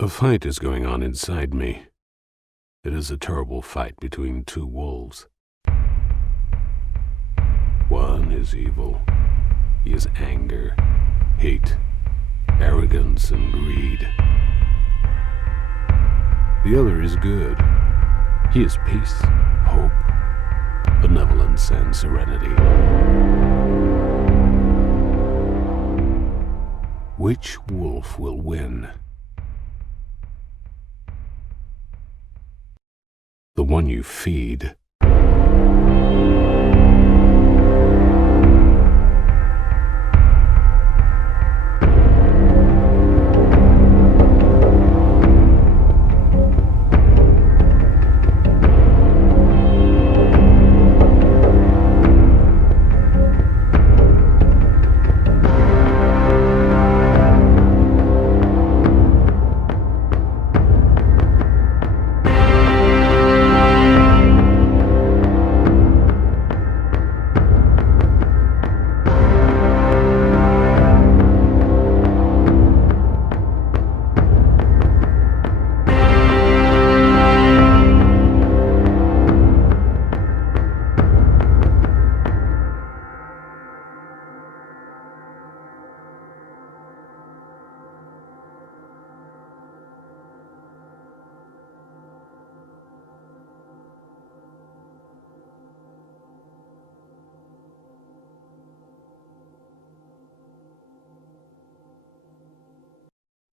A fight is going on inside me. It is a terrible fight between two wolves. One is evil. He is anger, hate, arrogance, and greed. The other is good. He is peace, hope, benevolence, and serenity. Which wolf will win? The one you feed